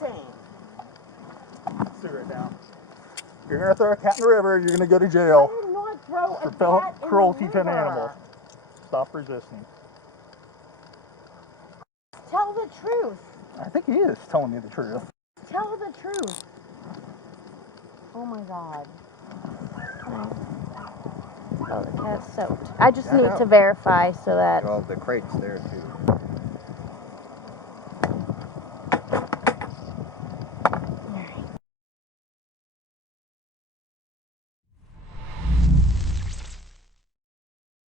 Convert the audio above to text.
insane. Let's do it now. If you're gonna throw a cat in the river, you're gonna go to jail. I did not throw a for cat in cruelty the to an river. animal. Stop resisting. Tell the truth. I think he is telling me the truth. Tell the truth. Oh my God. Oh, the cat's soaked. I just need to verify so that... Well, the crate's there too.